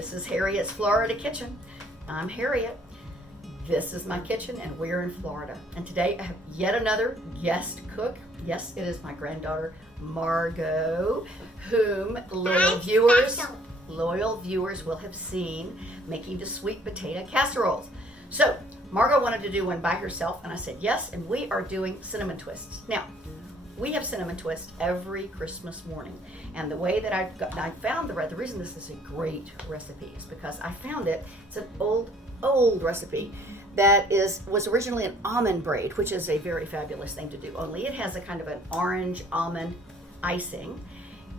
This is Harriet's Florida Kitchen. I'm Harriet. This is my kitchen and we're in Florida. And today I have yet another guest cook. Yes, it is my granddaughter, Margot, whom loyal viewers will have seen making the sweet potato casseroles. So Margot wanted to do one by herself and I said yes, and we are doing cinnamon twists. Now, we have cinnamon twists every Christmas morning. And the way that I found the reason this is a great recipe is because I found it. It's an old recipe that was originally an almond braid, which is a very fabulous thing to do, only it has a kind of an orange almond icing.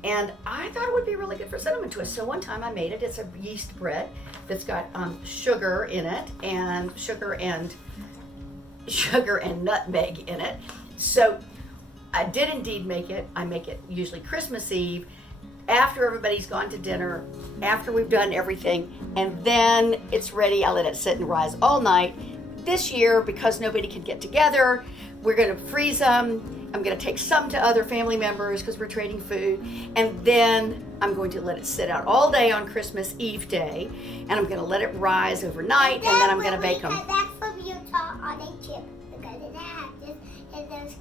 And I thought it would be really good for cinnamon twist. So one time I made it. It's a yeast bread that's got sugar in it, and sugar and nutmeg in it. So I did indeed make it. I make it usually Christmas Eve, after everybody's gone to dinner, after we've done everything, and then it's ready. I let it sit and rise all night. This year, because nobody can get together, we're going to freeze them. I'm going to take some to other family members because we're trading food, and then I'm going to let it sit out all day on Christmas Eve day, and I'm going to let it rise overnight, and then I'm going to bake them. Back from Utah on a chip, we're going to have this and those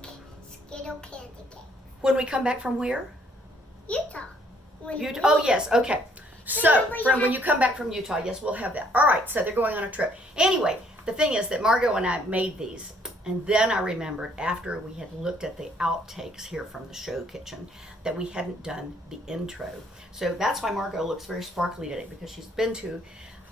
Skittle candy cakes. When we come back from where? Utah. Oh, yes, okay. So, when you come back from Utah, yes, we'll have that. All right, so they're going on a trip. Anyway, the thing is that Margot and I made these, and then I remembered after we had looked at the outtakes here from the show kitchen that we hadn't done the intro. So that's why Margot looks very sparkly today, because she's been to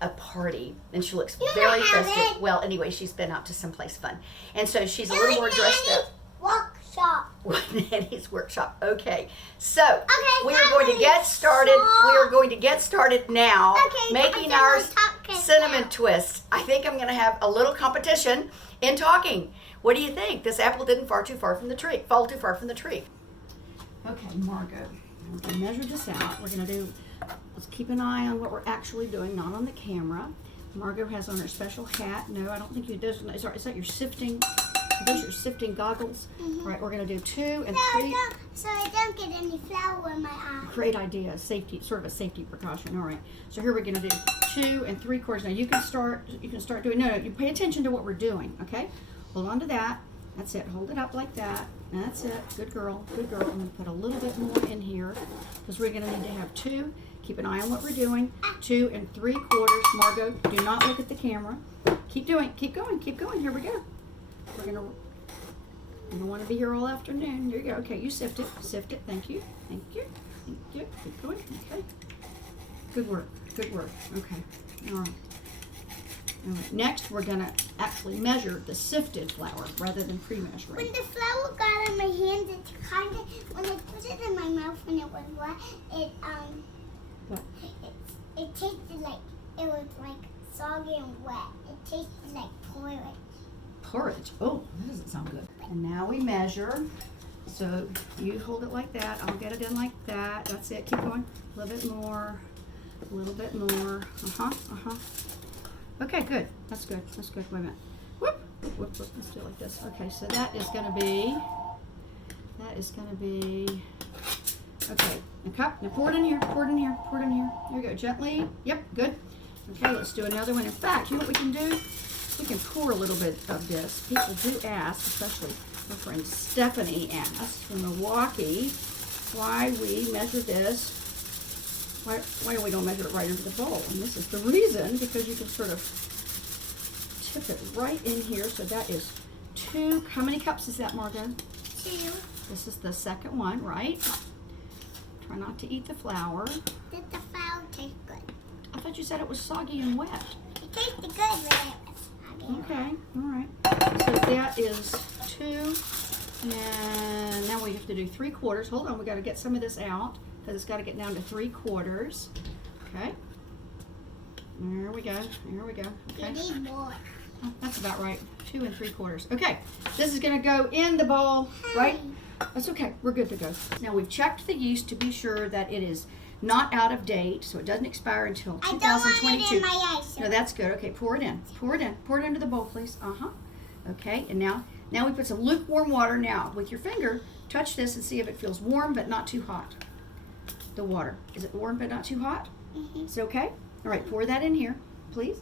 a party and she looks very festive. Well, anyway, she's been out to someplace fun. And so she's a little more dressed up. Workshop. Nanny's workshop. Okay. So we are going to get started. We are going to get started now making our cinnamon twists. I think I'm going to have a little competition in talking. What do you think? This apple didn't fall too far from the tree. Okay, Margot. We're going to measure this out. We're going to do, let's keep an eye on what we're actually doing, not on the camera. Margot has on her special hat. No, I don't think you do. Is that your sifting? Those are your sifting goggles. Mm-hmm. All right, we're going to do 2 and 3. So I don't get any flour in my eye. Great idea. Safety, sort of a safety precaution. All right. So here we're going to do 2 3/4. Now you can start doing. No, you pay attention to what we're doing. Okay. Hold on to that. That's it. Hold it up like that. That's it. Good girl. Good girl. I'm going to put a little bit more in here because we're going to need to have 2. Keep an eye on what we're doing. 2 3/4. Margot, do not look at the camera. Keep doing. Keep going. Keep going. Here we go. We're gonna want to be here all afternoon. Here you go. Okay, you sift it. Sift it. Thank you. Thank you. Thank you. Keep going. Okay. Good work. Good work. Okay. All right. All right. Next, we're gonna actually measure the sifted flour rather than pre-measuring. When the flour got on my hands, it kind of, when I put it in my mouth when it was wet, it tasted like it was like soggy and wet. It tasted like porridge. Porridge. Oh, that doesn't sound good. And now we measure. So you hold it like that. I'll get it in like that. That's it. Keep going. A little bit more. A little bit more. Okay, good. That's good. That's good. Wait a minute. Whoop. Whoop, whoop. Let's do it like this. Okay, so that is going to be, okay, a cup. Now pour it in here. Pour it in here. Pour it in here. There you go. Gently. Yep, good. Okay, let's do another one. In fact, you know what we can do? We can pour a little bit of this. People do ask, especially our friend Stephanie asked from Milwaukee, why we measure this. Why we don't measure it right into the bowl. And this is the reason, because you can sort of tip it right in here. So that is 2. How many cups is that, Margot? 2. This is the second one, right? Try not to eat the flour. Did the flour taste good? I thought you said it was soggy and wet. It tasted good, but okay, all right. So that is 2, and now we have to do 3/4. Hold on, we got to get some of this out because it's got to get down to 3/4. Okay. There we go. There we go. Okay. You need more. Oh, that's about right. 2 3/4. Okay. This is going to go in the bowl, right? That's okay. We're good to go. Now we've checked the yeast to be sure that it is not out of date, so it doesn't expire until 2022. I don't want it in my eyes. No, that's good. Okay, pour it in. Pour it in. Pour it into the bowl, please. Okay, and now we put some lukewarm water. Now, with your finger, touch this and see if it feels warm but not too hot. The water. Is it warm but not too hot? Mm-hmm. Is it okay? All right, pour that in here, please.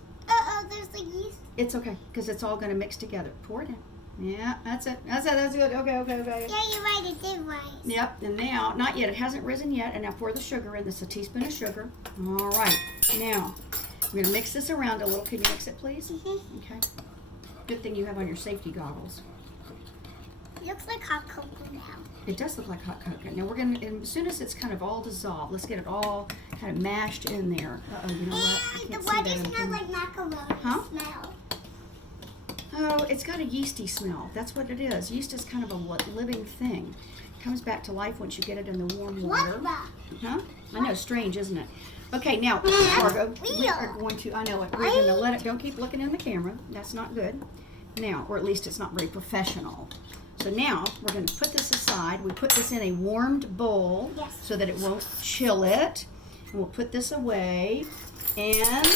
There's the yeast. It's okay, because it's all going to mix together. Pour it in. Yeah, that's it. That's good. Okay. Yeah, you're right. It did rise. Yep, and now, not yet. It hasn't risen yet. And now pour the sugar in. This is a teaspoon of sugar. All right. Now, I'm going to mix this around a little. Can you mix it, please? Mm-hmm. Okay. Good thing you have on your safety goggles. It looks like hot cocoa now. It does look like hot cocoa. Now, we're going to, as soon as it's kind of all dissolved, let's get it all kind of mashed in there. Uh-oh, you know what? I And can't why see does that. it smell like macaroni smell? Oh, it's got a yeasty smell. That's what it is. Yeast is kind of a living thing. It comes back to life once you get it in the warm water. What's that? Huh? I know, strange, isn't it? Okay, now, Margo, we are going to, I know it, we're going to let it, don't keep looking in the camera. That's not good. Now, or at least it's not very professional. So now, we're going to put this aside. We put this in a warmed bowl so that it won't chill it. And we'll put this away. And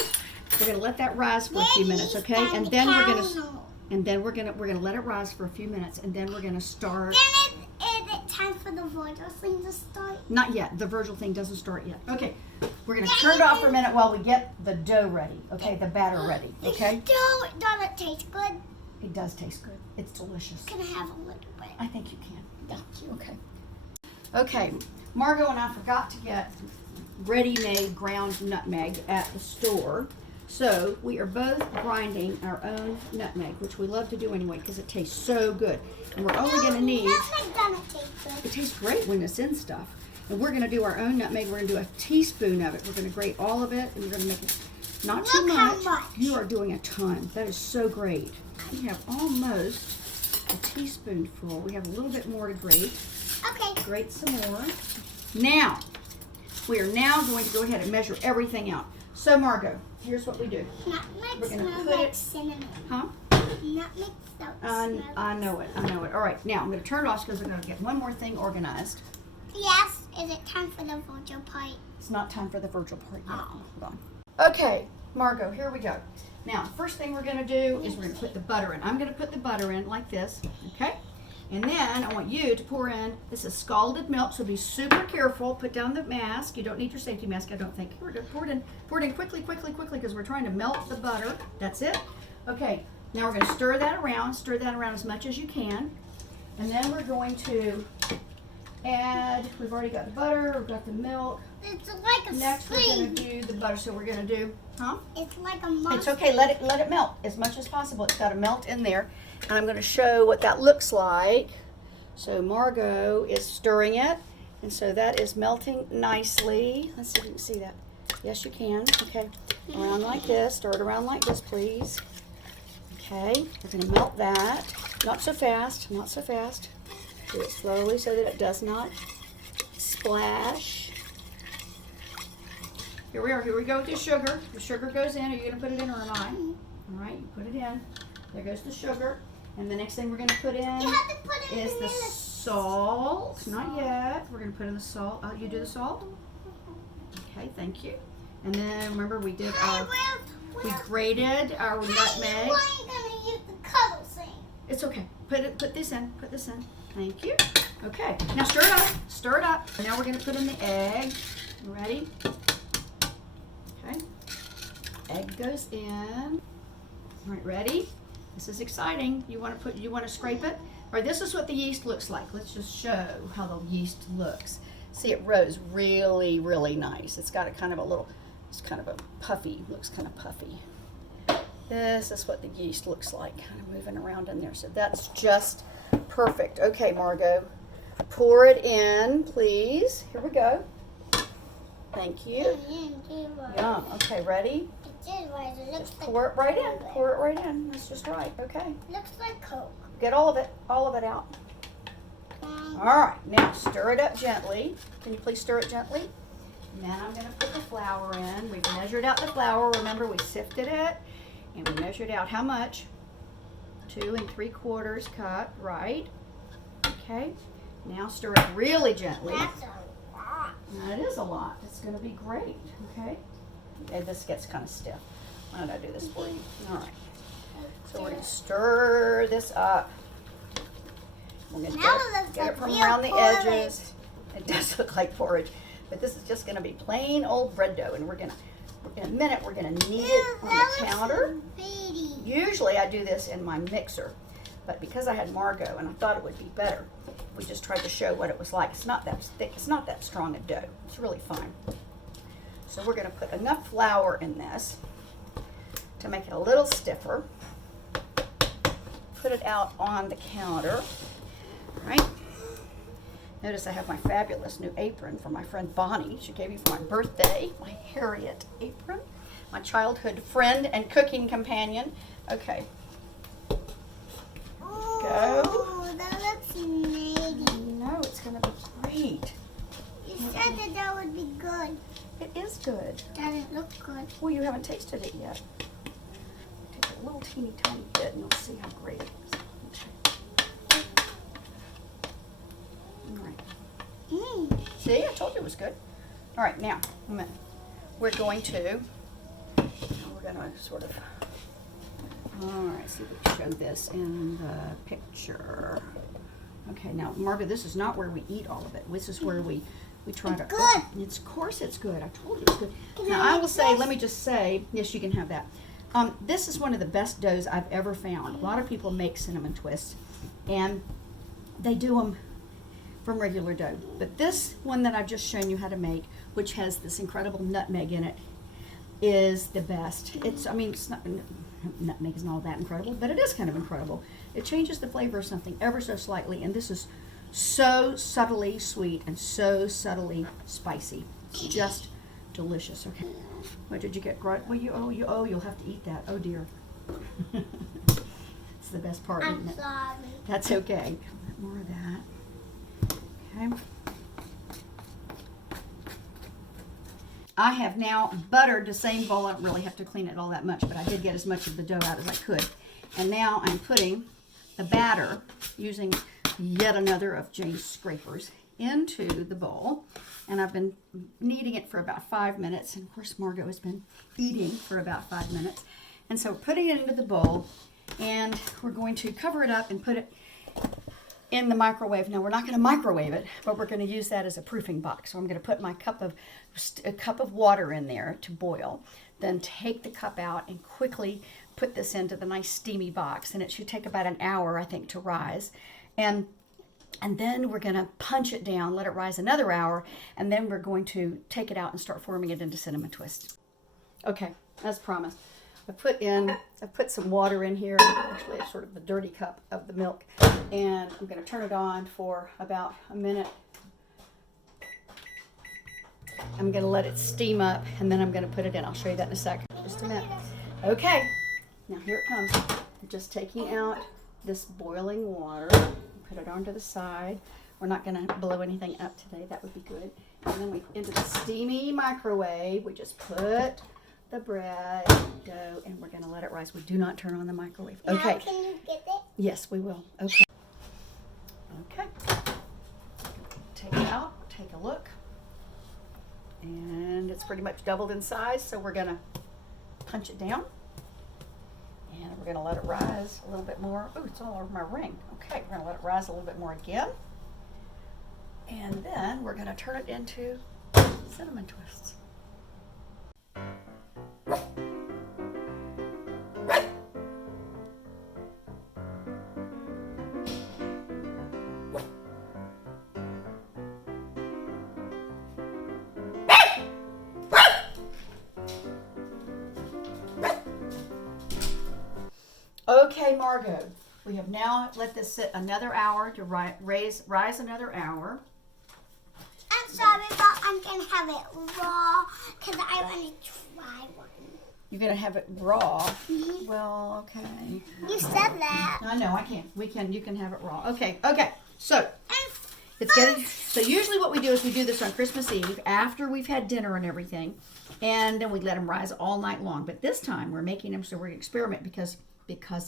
we're going to let that rise for a few minutes, okay? And then we're going to let it rise for a few minutes, and then we're going to start. Is it time for the Virgil thing to start? Not yet. The Virgil thing doesn't start yet. Okay. We're going to turn it off for a minute while we get the dough ready, okay? The batter ready, okay? Does it taste good? It does taste good. It's delicious. Can I have a little bit? I think you can. Yeah. Okay. Okay. Margo and I forgot to get ready-made ground nutmeg at the store. So we are both grinding our own nutmeg, which we love to do anyway because it tastes so good. And we're only going to need... Nutmeg doesn't taste good. It tastes great when it's in stuff. And we're going to do our own nutmeg. We're going to do a teaspoon of it. We're going to grate all of it, and we're going to make it not too Look how much. much. You are doing a ton. That is so great. We have almost a teaspoonful. We have a little bit more to grate. Okay. Grate some more. Now, we are now going to go ahead and measure everything out. So, Margo, here's what we do. Nutmeg We're gonna smells put like it- cinnamon. Huh? Nutmeg smells I know it. All right, now I'm going to turn it off because we're going to get one more thing organized. Yes. Is it time for the Virgil part? It's not time for the Virgil part yet. Oh. Hold on. Okay, Margo, here we go. Now, first thing we're going to do is we're going to put the butter in. I'm going to put the butter in like this, okay? And then I want you to pour in, this is scalded milk, so be super careful. Put down the mask. You don't need your safety mask, I don't think. Here we go. Pour it in quickly, because we're trying to melt the butter. That's it. Okay, now we're going to stir that around as much as you can. And then we're going to add, we've already got the butter, we've got the milk. It's like a Next we're spring. going to do the butter, so we're going to do, It's like a monster. It's okay, let it melt as much as possible. It's got to melt in there. And I'm going to show what that looks like. So Margo is stirring it, and so that is melting nicely. Let's see if you can see that. Yes, you can. Okay, around like this. Stir it around like this, please. Okay, we're going to melt that. Not so fast, not so fast. Do it slowly so that it does not splash. Here we are. Here we go with your sugar. The sugar goes in. Are you going to put it in, or am I? All right, you put it in. There goes the sugar. And the next thing we're going to put in You have to put it is in the salt. Not yet. We're going to put in the salt. Oh, you do the salt? Okay, thank you. And then remember we did our, we grated our nutmeg. Why are you going to use the color thing? It's okay. Put this in. Put this in. Thank you. Okay. Now stir it up. Stir it up. Now we're going to put in the egg. You ready? Okay. Egg goes in. All right, ready? This is exciting. You want to scrape it? All right, this is what the yeast looks like. Let's just show how the yeast looks. See, it rose really, really nice. It's got a kind of a little, it's kind of a puffy, looks kind of puffy. This is what the yeast looks like, kind of moving around in there. So that's just perfect. Okay, Margo, pour it in, please. Here we go. Thank you. Yum. Okay, ready? It looks Just like pour it right in. Pour it right in. That's just right. Okay. Looks like Coke. Get all of it out. All right. Now stir it up gently. Can you please stir it gently? And then I'm going to put the flour in. We've measured out the flour. Remember, we sifted it, and we measured out how much? 2 3/4 cup. Right. Okay. Now stir it really gently. That's a lot. That is a lot. It's going to be great. Okay. And this gets kind of stiff. Why don't I do this for you? All right. So we're going to stir this up. We're going to Now it looks get it like from real around the porridge. edges. It does look like porridge, but this is just going to be plain old bread dough, and we're going to in a minute, we're going to knead it on the counter. Pretty. Usually I do this in my mixer, but because I had Margot and I thought it would be better, we just tried to show what it was like. It's not that thick. It's not that strong a dough. It's really fine. So we're going to put enough flour in this to make it a little stiffer. Put it out on the counter. All right. Notice I have my fabulous new apron from my friend Bonnie. She gave me for my birthday. My Harriet apron. My childhood friend and cooking companion. Okay. Go. Oh, that looks natty. No, it's going to be great. You said that would be good. It is good. Doesn't look good. Well, you haven't tasted it yet. Take a little teeny tiny bit and you'll see how great it is. Okay. All right. See, I told you it was good. All right, now we're going to sort of. All right, see if we can show this in the picture. Okay, now Margaret, this is not where we eat all of it. This is where we try to. Good. It's, of course, it's good. I told you it's good. Now I will say, let me just say, yes, you can have that. This is one of the best doughs I've ever found. A lot of people make cinnamon twists, and they do them from regular dough. But this one that I've just shown you how to make, which has this incredible nutmeg in it, is the best. It's not, nutmeg isn't all that incredible, but it is kind of incredible. It changes the flavor of something ever so slightly, and this is so subtly sweet and so subtly spicy. It's just delicious. Okay. What did you get? Well, you'll have to eat that. Oh dear. It's the best part, isn't it? I'm sorry. That's okay. More of that. Okay. I have now buttered the same bowl. I don't really have to clean it all that much, but I did get as much of the dough out as I could. And now I'm putting the batter, using yet another of Jane's scrapers, into the bowl. And I've been kneading it for about 5 minutes. And of course, Margot has been eating for about 5 minutes. And so putting it into the bowl, and we're going to cover it up and put it in the microwave. Now, we're not going to microwave it, but we're going to use that as a proofing box. So I'm going to put my a cup of water in there to boil, then take the cup out and quickly put this into the nice steamy box. And it should take about an hour, I think, to rise. And then we're going to punch it down, let it rise another hour, and then we're going to take it out and start forming it into cinnamon twists. Okay, as promised. I put some water in here. Actually, it's sort of the dirty cup of the milk, and I'm going to turn it on for about a minute. I'm going to let it steam up, and then I'm going to put it in. I'll show you that in a second. Just a minute. Okay, now here it comes. I'm just taking out this boiling water. Put it onto the side. We're not going to blow anything up today. That would be good. And then into the steamy microwave, we just put the bread dough, and we're going to let it rise. We do not turn on the microwave. Okay. Now can you get it? Yes, we will. Okay. Okay. Take it out. Take a look. And it's pretty much doubled in size, so we're going to punch it down. And we're going to let it rise a little bit more. Oh, it's all over my ring. Okay, we're going to let it rise a little bit more again. And then we're going to turn it into cinnamon twists. Okay, Margot, we have now let this sit another hour to rise another hour. I'm sorry, but I'm going to have it raw because I want to try one. You're going to have it raw? Mm-hmm. Well, okay. You said that. I know, I can't. You can have it raw. Okay. So, it's getting, so usually what we do is we do this on Christmas Eve after we've had dinner and everything, and then we let them rise all night long. But this time we're making them so we're going to experiment because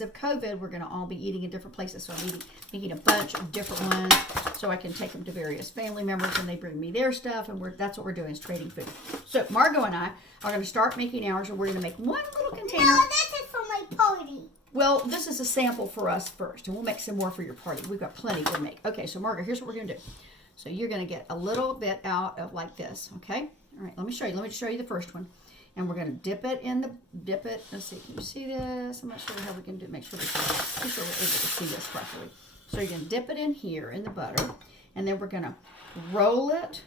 of COVID, we're going to all be eating in different places. So I'm making a bunch of different ones so I can take them to various family members and they bring me their stuff. And that's what we're doing, is trading food. So Margot and I are going to start making ours, and we're going to make one little container. No, this is for my party. Well, this is a sample for us first, and we'll make some more for your party. We've got plenty to make. Okay, so Margot, here's what we're going to do. So you're going to get a little bit out of like this, okay? All right, let me show you. Let me show you the first one. And we're going to dip it. Let's see, can you see this? I'm not sure how we can make sure we're able to see this properly. So you're going to dip it in here in the butter, and then we're going to roll it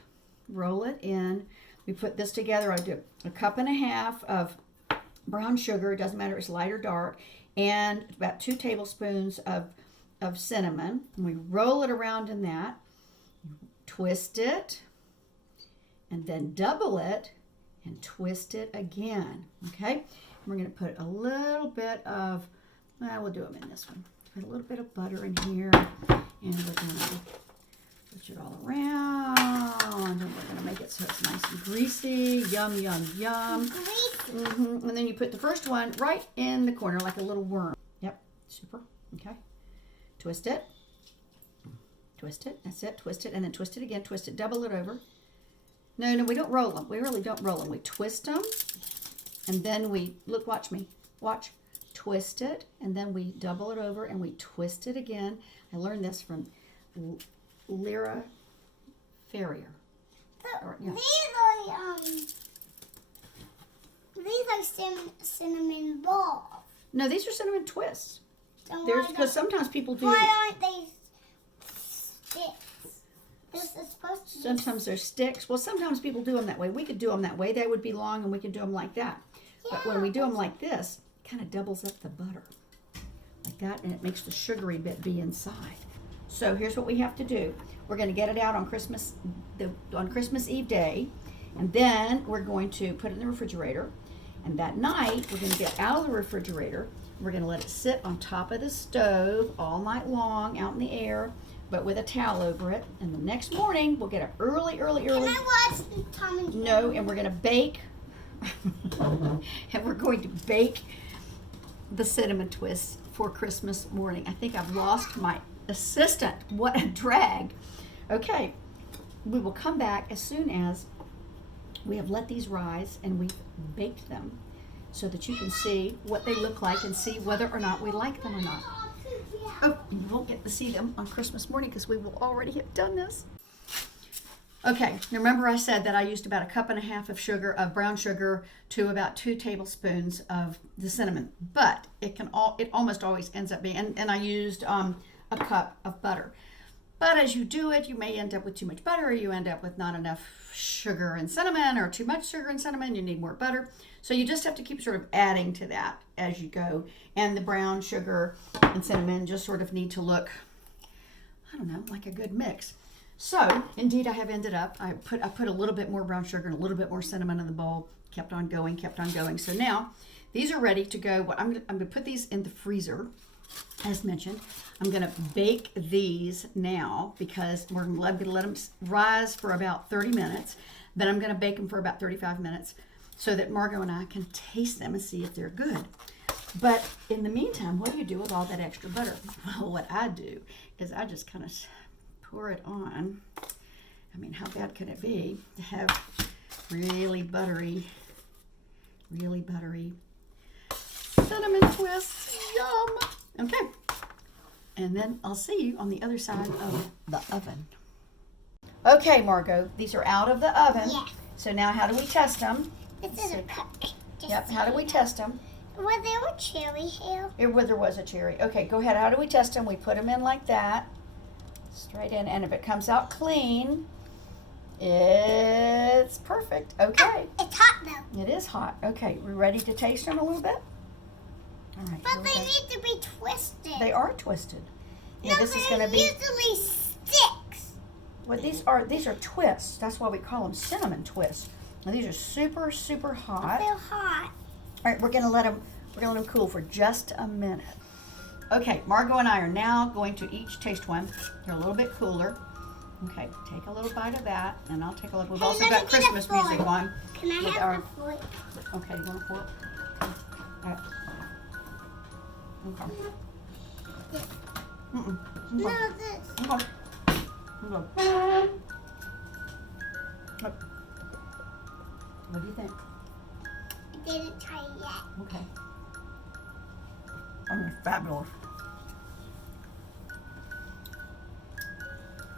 in. We put this together. I do 1.5 cups of brown sugar. It doesn't matter if it's light or dark, and about 2 tablespoons of cinnamon. And we roll it around in that, twist it, and then double it and twist it again. Okay, and we're going to put a little bit of, we'll do them in this one. Put a little bit of butter in here, and we're going to put it all around, and we're going to make it so it's nice and greasy. Yum, yum, yum. And then you put the first one right in the corner like a little worm. Yep, super. Okay, twist it. Twist it. That's it. Twist it, and then twist it again. Twist it. Double it over. No, we don't roll them. We really don't roll them. We twist them, and then we look. Watch me. Watch. Twist it, and then we double it over, and we twist it again. I learned this from Lyra Ferrier. Yeah. These are cinnamon balls. No, these are cinnamon twists. So Because sometimes people do. Why aren't they sticks? This is supposed to be. Sometimes they're sticks. Well, sometimes people do them that way. We could do them that way. They would be long, and we could do them like that. Yeah, but when we do them like this, it kind of doubles up the butter. Like that, and it makes the sugary bit be inside. So here's what we have to do. We're going to get it out on Christmas Eve day, and then we're going to put it in the refrigerator. And that night, we're going to get out of the refrigerator. We're going to let it sit on top of the stove all night long, out in the air, but with a towel over it. And the next morning, we'll get it early. Can I watch Tom and Jerry? No, and we're going to bake. And we're going to bake the cinnamon twists for Christmas morning. I think I've lost my assistant. What a drag. Okay, we will come back as soon as we have let these rise and we've baked them so that you can see what they look like and see whether or not we like them or not. Oh, you won't get to see them on Christmas morning because we will already have done this. Okay, now remember I said that I used about 1.5 cups of brown sugar to about 2 tablespoons of the cinnamon, but it almost always ends up being, and I used a cup of butter. But as you do it, you may end up with too much butter, or you end up with not enough sugar and cinnamon, or too much sugar and cinnamon, you need more butter. So you just have to keep sort of adding to that as you go. And the brown sugar and cinnamon just sort of need to look, I don't know, like a good mix. So, indeed, I have ended up, I put a little bit more brown sugar and a little bit more cinnamon in the bowl, kept on going. So now, these are ready to go. I'm going to put these in the freezer, as mentioned. I'm going to bake these now because we're going to let them rise for about 30 minutes. Then I'm going to bake them for about 35 minutes so that Margot and I can taste them and see if they're good. But in the meantime, what do you do with all that extra butter? Well, what I do is I just kind of pour it on. I mean, how bad could it be to have really buttery cinnamon twists? Yum! Okay. And then I'll see you on the other side of the oven. Okay, Margot, these are out of the oven. Yeah. So now how do we test them? This is a cup. Yep, how do we test them? Was there a cherry here? There was a cherry. Okay, go ahead. How do we test them? We put them in like that. Straight in, and if it comes out clean, it's perfect. Okay. Oh, it's hot though. It is hot. Okay, we ready to taste them a little bit? All right. But they need to be twisted. They are twisted. Yeah, No, this is going to be. Usually sticks. Well, these are twists. That's why we call them cinnamon twists. Now these are super, super hot. They're hot. All right, we're gonna let them cool for just a minute. Okay, Margot and I are now going to each taste one. They're a little bit cooler. Okay, take a little bite of that, and I'll take a little. We've Hey, also let got me get a Christmas fork. music on. Can I with have our- the fork? Okay, you want a fork? All right. Okay. Mm-mm. No, Okay. this. Okay. Okay. Look. What do you think? I didn't try it yet. Okay. Fabulous.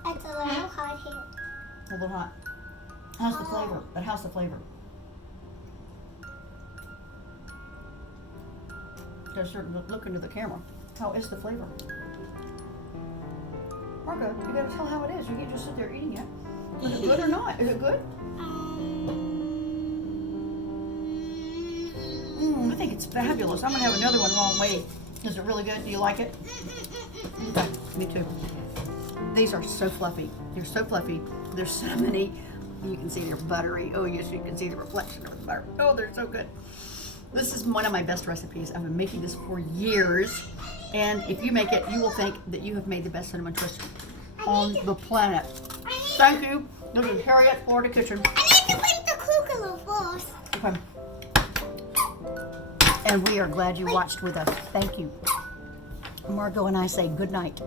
It's a little hot here. A little hot. How's the flavor? But how's the flavor? to sort of look into the camera. How is the flavor? Margo, you gotta tell how it is. You can't just sit there eating it. Is it good or not? Is it good? I think it's fabulous. I'm gonna have another one while I'm waiting. Is it really good? Do you like it? Okay, me too. These are so fluffy. They're so fluffy. They're cinnamony. You can see they're buttery. Oh yes, you can see the reflection of the butter. Oh, they're so good. This is one of my best recipes. I've been making this for years. And if you make it, you will think that you have made the best cinnamon twist on the planet. Thank you. This is Harriet, Florida Kitchen. I need to put the cucumber first. Okay. And we are glad you watched with us. Thank you. Margo and I say good night.